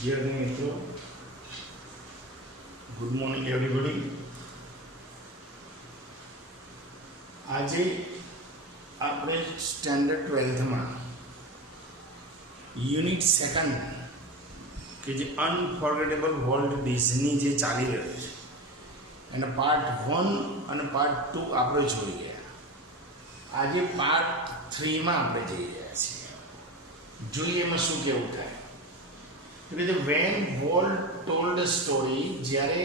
Dear મિત્રો, good morning everybody. આજે આપણે સ્ટેન્ડર્ડ 12થમાં યુનિટ સેકન્ડ કે જે અનફોર્ગેટેબલ વોલ્ટ ડિઝની જે ચાલી રહ્યું છે એના પાર્ટ 1 અને પાર્ટ 2 આપણે જોઈ ગયા. આજે પાર્ટ 3માં આપણે જઈ રહ્યા છીએ. જોઈએ એમાં શું કેવું થાય. વેન વોલ્ટ ટોલ્ડ સ્ટોરી, જ્યારે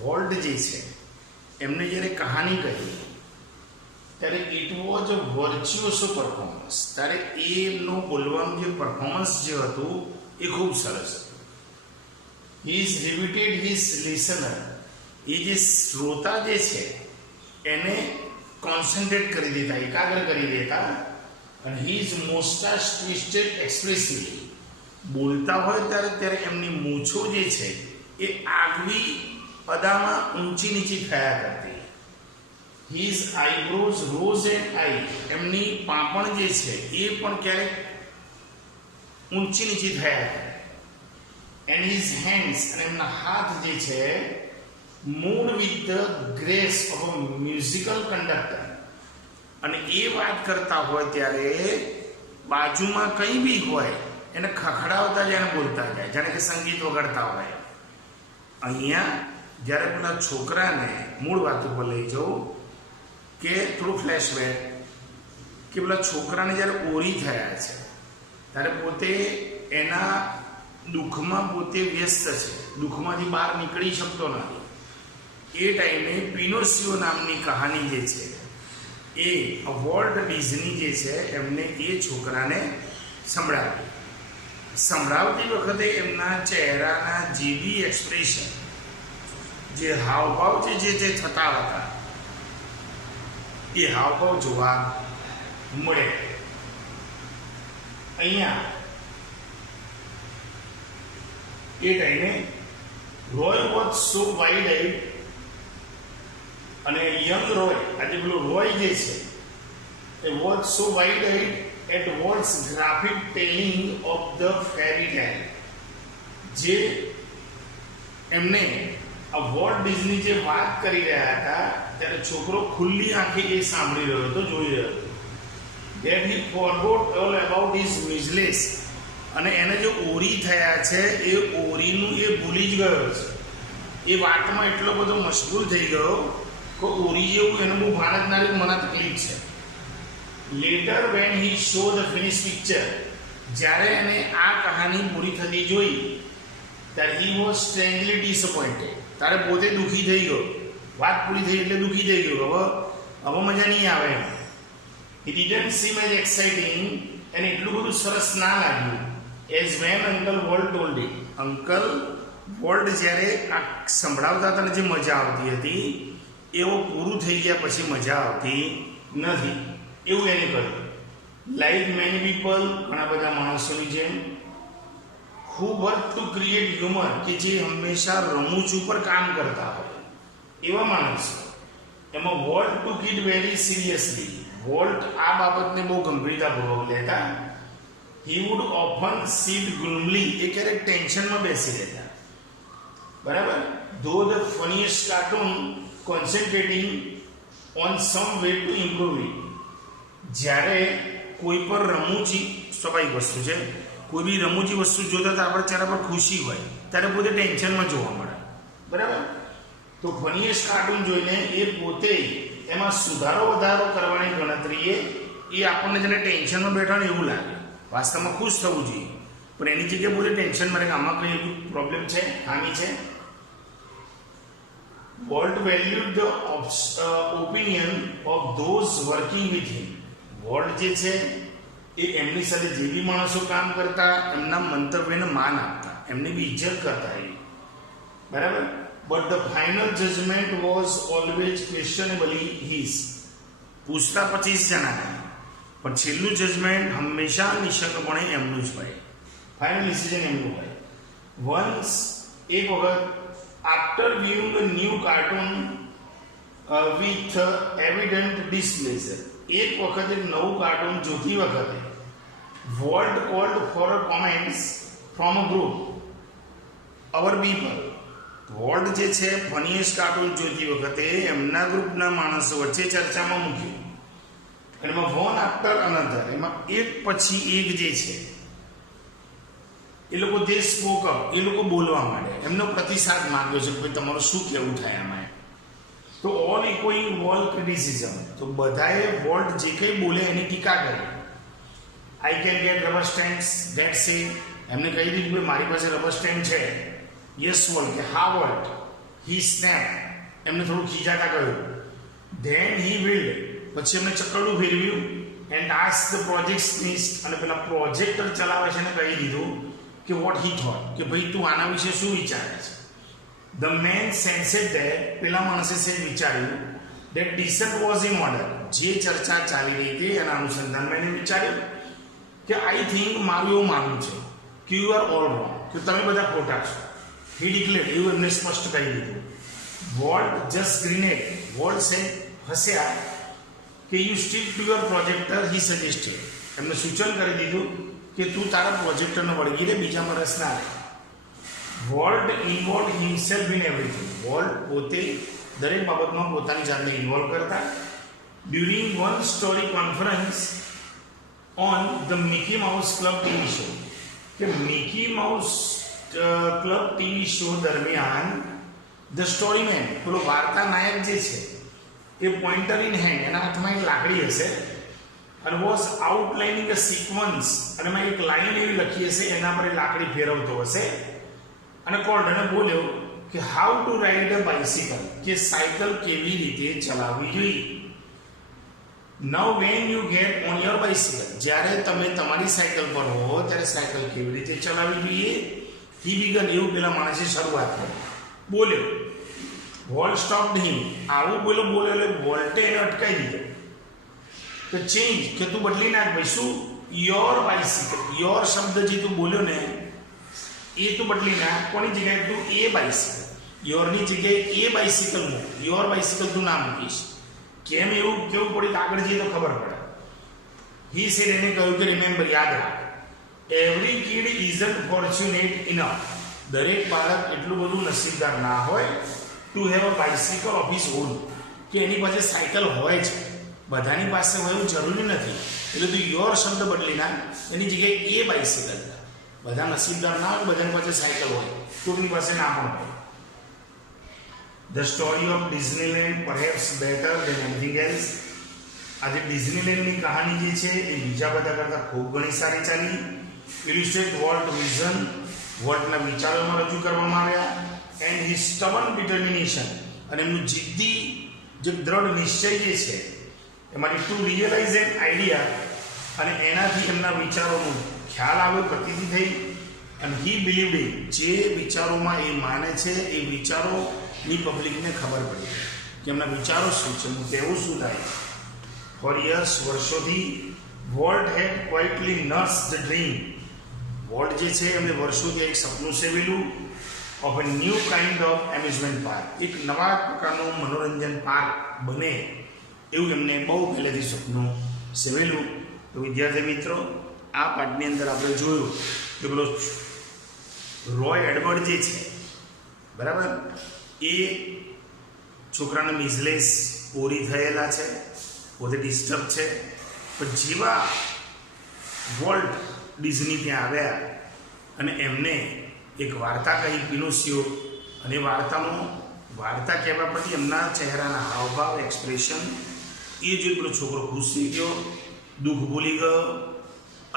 વોલ્ટ જે છે એમને જ્યારે કહાની કહી ત્યારે ઇટ વોઝ અ વર્ચ્યુઅસ પરફોર્મન્સ. ત્યારે એનું બોલવાનું જે પરફોર્મન્સ જે હતું એ ખૂબ સરસ હતું. He is riveted his listener. એ જે શ્રોતા જે છે એને કોન્સન્ટ્રેટ કરી દેતા, એકાગ્ર કરી દેતા. અને હી ઇઝ મોસ્ટાસ ટ્વિસ્ટેડ એક્સપ્રેસિવલી. બોલતા હોય ત્યારે એમની મૂછો જે છે એ આગવી અદામાં ઊંચી નીચી થયા કરતી. His eyebrows rose and I. એમની પાંપણ જે છે એ પણ ક્યારેક ઊંચી નીચી થયા કરે. એન્ડ હિઝ હેન્ડ્સ, અને એમના હાથ જે છે move with the grace of a musical conductor. અને એ વાત કરતા હોય ત્યારે બાજુમાં કંઈ બી હોય એને ખખડાવતા જાય અને બોલતા જાય, જાણે કે સંગીત વગાડતા હોય. અહીંયા જ્યારે પેલા છોકરાને મૂળ વાત ઉપર લઈ જાઉં કે થોડું ફ્લેશબેક, કે પેલા છોકરાને જ્યારે ઓરી થયા છે ત્યારે પોતે એના દુઃખમાં પોતે વ્યસ્ત છે, દુઃખમાંથી બહાર નીકળી શકતો નથી. એ ટાઈમે પિનોશિયો નામની કહાની જે છે એ વોલ્ટ ડિઝની જે છે એમને એ છોકરાને સંભળાવી. સંભળાવતી વખતે એમના ચહેરાના જે બી એક્સપ્રેશન, જે હાવભાવ જે થતા હતા એ હાવભાવ જોવા મળે. અહીંયા એ ટાઈમે Roy was so wide eyed. અને યંગ રોય, આજે પેલો રોય જે છે એ was so wide eyed at Walt's graphic telling of the fairy tale. જે એમને આ વોલ્ટ ડિઝની જે વાત કરી રહ્યા હતા ત્યારે છોકરો ખુલ્લી આંખે એ સાંભળી રહ્યો હતો, જોઈ રહ્યો હતો. That he forgot all about his misleys. અને એને જે ઓરી થયા છે એ ઓરીનું એ ભૂલી જ ગયો છે. એ વાતમાં એટલો બધો મશગુલ થઈ ગયો કે ઓરી જેવું એને બહુ ભાન જ ના રહ્યું, મને તકલીફ છે. Later when he saw the finished picture, જ્યારે એને આ કહાની પૂરી થતી જોઈ ત્યારે he was strangely disappointed. ત્યારે પોતે દુઃખી થઈ ગયો. વાત પૂરી થઈ એટલે દુઃખી થઈ ગયો. હવે મજા નહીં આવે એમ. It didn't seem as exciting, અને એટલું બધું સરસ ના લાગ્યું as when Uncle Walt told it. Uncle volt જ્યારે આ સંભળાવતા હતા જે મજા આવતી હતી એવો પૂરું થઈ ગયા પછી મજા આવતી નથી એવું એને કહ્યું. લાઈક મેની પીપલ, ઘણા બધા માણસોની જેમ, હુ વર્ક ટુ ક્રિએટ હ્યુમર, કે જે હંમેશા રમૂજ ઉપર કામ કરતા હોય એવા માણસો. એમાં Walt took it very seriously. Walt આ બાબતને બહુ ગંભીરતાપૂર્વક લેતા. He would often sit glumly, એ ક્યારેક ટેન્શનમાં બેસી રહેતા. બરાબર. Though the funniest cartoon concentrating on some way to improve it. જ્યારે કોઈ પણ રમૂજી, સ્વાભાવિક વસ્તુ છે, કોઈ બી રમૂજી વસ્તુ જોતા તો આપણે ચહેરા પર ખુશી હોય ત્યારે પોતે ટેન્શનમાં જોવા મળે. બરાબર. તો ફનીએસ્ટ કાર્ટૂન જોઈને એ પોતે એમાં સુધારો વધારો કરવાની ગણતરીએ એ આપણને જેને ટેન્શનમાં બેઠા ને એવું લાગે. વાસ્તવમાં ખુશ થવું જોઈએ પણ એની જગ્યાએ પોતે ટેન્શનમાં રહે, આમાં કંઈ પ્રોબ્લેમ છે, ખામી છે. Walt valued the opinion of those working with him. Volt જે છે એ એમની સાથે જે બી માણસો કામ કરતા એમના મંતવ્યને માન આપતા, એમની બી ઇજ્જત કરતા એ. બરાબર. But the final judgement was always questionably his. પૂછતા 25 જણાને પણ છેલ્લું જજમેન્ટ હંમેશા નિશંકપણે એમનું જ હોય. ફાઇનલ ડિસિઝન એમનું હોય. વન્સ, એક વખત, after viewing a new cartoon with evident displeasure, એક વખતે નવું કાર્ટૂન જોતી વખતે Walt called for comments from a group, our people Walt જે છે ફનીએસ્ટ કાર્ટૂન જોતી વખતે એમના ગ્રુપના માણસો વચ્ચે ચર્ચામાં મૂક્યું અને એમાં વન આફ્ટર અનધર, એમાં એક પછી એક જે છે એ લોકો દે સ્પોક અપ, એ લોકો બોલવા માંડે, એમનો પ્રતિસાદ માંગ્યો છે કે તમારું શું કહેવું થાય આમાં. તો ઓલ ઇક્વલિંગ વોલ ક્રિટિસિઝમ, તો બધાએ વોલ્ટ જે કંઈ બોલે એની ટીકા કરી. I can get rubber stamps that સે, એમને કહી દીધું કે મારી પાસે રબર સ્ટેમ્પ છે. યસ વોલ્ટ, કે હા વોલ્ટ. હી સ્નેપ, એમને થોડું ખીજાતા કહ્યું. ધેન હી વિલ્ડ, પછી એમને ચક્કરડું ફેરવ્યું એન્ડ આસ્ક ધ પ્રોજેક્ટનિસ્ટ, અને પેલા પ્રોજેક્ટર ચલાવે છે એને કહી દીધું કે વોટ હી થોટ, કે ભાઈ તું આના વિશે શું વિચારે છે. ધ મેન સેન્સેડ ધેટ, પેલા માણસે વિચાર્યું that dissent was in order, જે ચર્ચા ચાલી રહી હતી એના અનુસંધાનમાં એને વિચાર્યું કે આઈ થિંક મારું એવું માનવું છે કે યુ આર ઓલ રોંગ, કે તમે બધા ખોટા છો. હી ડિક્લેર્ડ, એવું એમને સ્પષ્ટ કહી દીધું. વોલ્ટ જસ્ટ ગ્રીનેડ, વોલ્ટ સેડ, હસ્યા કે you stick to your projector, he suggested, એમને સૂચન કરી દીધું કે તું તારા પ્રોજેક્ટરને વળગી લે, બીજામાં રસ ના લે. Walt involve himself in everything, Walt પોતે દરેક બાબતમાં પોતાની જાતને ઇન્વોલ્વ કરતા. During one story conference on the Mickey Mouse Club TV show, કે Mickey Mouse Club TV show દરમિયાન ધ સ્ટોરીમેન, પેલો વાર્તા નાયક જે છે એ પોઇન્ટર ઇન હેન્ડ, એના હાથમાં એક લાકડી હશે અને વોઝ આઉટલાઇનિંગ અ સિક્વન્સ, અને એમાં એક લાઈન એવી લખી હશે એના પર એ લાકડી ફેરવતો હશે અને કોલ્ડ અને બોલ્યો કે how to ride a bicycle, કે સાયકલ કેવી રીતે ચલાવવી જોઈએ. Now when you get on your bicycle, જ્યારે તમે તમારી સાયકલ પર હો ત્યારે સાયકલ કેવી રીતે ચલાવવી જોઈએ. હી બિગન, એવું પેલા માણસે શરૂઆત કરી, બોલ્યો. વોલ્ટ સ્ટોપ્ડ હિમ, આવું બોલ્યો એટલે વોલ્ટે એને અટકાવી દીધો. તો ચેન્જ, કે તું બદલી નાખ ભાઈ. શું? યોર બાઇસિકલ, યોર શબ્દ જે તું બોલ્યો ને એ તું બદલી નાખ. કોની જગ્યાએ? તું એ બાઇસિકલ, યોરની જગ્યાએ એ બાઇસિકલ મૂક, યોર બાઇસિકલ તું ના મૂકીશ. કેમ એવું કેવું પડી આગળ જઈએ તો ખબર પડે. હી સેડ, એને કહ્યું કે રિમેમ્બર, યાદ રાખ, every kid isn't fortunate enough, દરેક બાળક એટલું બધું નસીબદાર ના હોય to have a bicycle of his own, કે એની પાસે સાયકલ હોય છે. બધાની પાસે હોય એવું જરૂરી નથી. એટલે તું યોર શબ્દ બદલી નાખ, એની જગ્યાએ એ બાઇસિકલ. બધા નસીબદાર ના હોય, બધાની પાસે સાયકલ હોય, કોઈની પાસે ના પણ હોય. The story of Disneyland perhaps better than anything else, આજે ડિઝનીલેન્ડની કહાની જે છે એ બીજા બધા કરતાં ખૂબ ઘણી સારી ચાલી. ઇલ્યુસ્ટ્રેટ વોલ્ટ વિઝન, વોલ્ટના વિચારોમાં રજૂ કરવામાં આવ્યા. એન્ડ હિઝ સ્ટબન ડિટર્મિનેશન, અને એમનું જિદ્દી જે દ્રઢ નિશ્ચય જે છે એમાંથી ટુ રિયલાઇઝ એન આઈડિયા, અને એનાથી એમના વિચારોનો ખ્યાલ આવ્યો, પ્રતીતિ થઈ. અને હી બિલીવડ, જે વિચારોમાં એ માને છે એ વિચારોની પબ્લિકને ખબર પડી કે એમના વિચારો શું છે, કહેવું શું થાય. ફોર યર્સ, વર્ષોથી Walt had quietly nursed the dream, Walt જે છે એમને વર્ષોથી એક સપનું સેવેલું of a new kind of amusement park, એક નવા પ્રકારનું મનોરંજન પાર્ક બને એવું એમને બહુ પહેલેથી સપનું સેવેલું. તો વિદ્યાર્થી મિત્રો, આ પાઠની અંદર આપણે જોયું કે પેલો રોય એડવર્ડ જે છે, બરાબર, એ છોકરાને મિઝલેસ ઓરી થયેલા છે, પોતે ડિસ્ટર્બ છે. પણ જેવા વોલ્ટ ડિઝની ત્યાં આવ્યા અને એમને એક વાર્તા કહી, પિનોસિયો, અને વાર્તા કહેવા પછી એમના ચહેરાના હાવભાવ, એક્સપ્રેશન એ જોઈ પેલો છોકરો ખુશ થઈ ગયો, દુઃખ ભૂલી ગયો,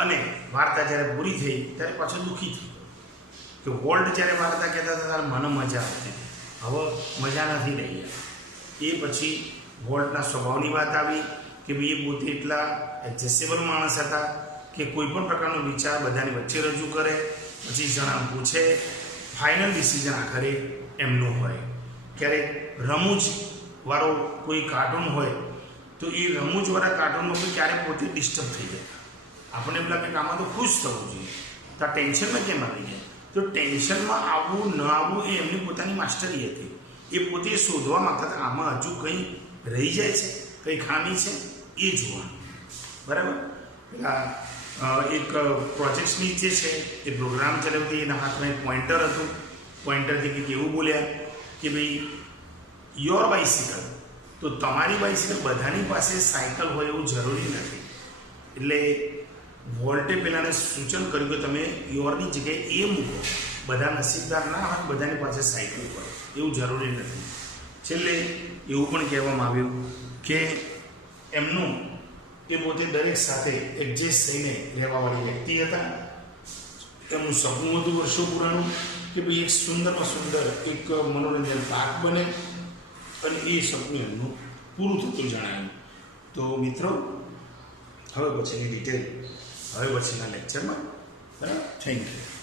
અને વાર્તા જ્યારે પૂરી થઈ ત્યારે પાછો દુઃખી થયો. કે વોલ્ટ જ્યારે વાર્તા કહેતા હતા ત્યારે મને મજા આવતી, હવે મજા નથી રહી. એ પછી વોલ્ટના સ્વભાવની વાત આવી કે ભાઈ એ પોતે એટલા એડજસ્ટેબલ માણસ હતા કે કોઈ પણ પ્રકારનો વિચાર બધાની વચ્ચે રજૂ કરે, પછી જણા પૂછે, ફાઇનલ ડિસિઝન આખરે એમનું હોય. ક્યારેક રમૂજવાળો કોઈ કાર્ટૂન હોય તો એ રમૂજવાળા કાર્ટૂનમાં પણ ક્યારેક પોતે ડિસ્ટર્બ થઈ જાય. આપણને એમ લાગે કે આમાં તો ખુશ થવું જોઈએ, તો આ ટેન્શનમાં કેમ આવી જાય? તો ટેન્શનમાં આવવું ન આવવું એ એમની પોતાની માસ્ટરી હતી. એ પોતે શોધવા માંગતા હતા આમાં હજુ કંઈ રહી જાય છે, કંઈ ખામી છે, એ જોવાનું. બરાબર. પેલા એક પ્રોજેક્ટ્સની જે છે એ પ્રોગ્રામ ચલાવતી, એના હાથમાં એક પોઇન્ટર હતું, પોઈન્ટરથી કંઈક એવું બોલ્યા કે ભાઈ યોર બાઇસિકલ, તો તમારી બાઇસિકલ, બધાની પાસે સાયકલ હોય એવું જરૂરી નથી. એટલે વોલ્ટે પેલાને સૂચન કર્યું કે તમે યોરની જગ્યાએ એ મૂકો. બધા નસીબદાર ના હોય, બધાની પાસે સાયકલ હોય એવું જરૂરી નથી. છેલ્લે એવું પણ કહેવામાં આવ્યું કે એમનું એ પોતે દરેક સાથે એડજસ્ટ થઈને રહેવાવાળી વ્યક્તિ હતા. એમનું સપનું હતું વર્ષો પુરાણું કે ભાઈ એક સુંદરમાં સુંદર એક મનોરંજન પાર્ક બને, અને એ સપનું એમનું પૂરું થતું જણાયું. તો મિત્રો, હવે પછીની ડિટેલ હવે પછીના લેક્ચરમાં. બરાબર, થેન્ક યુ.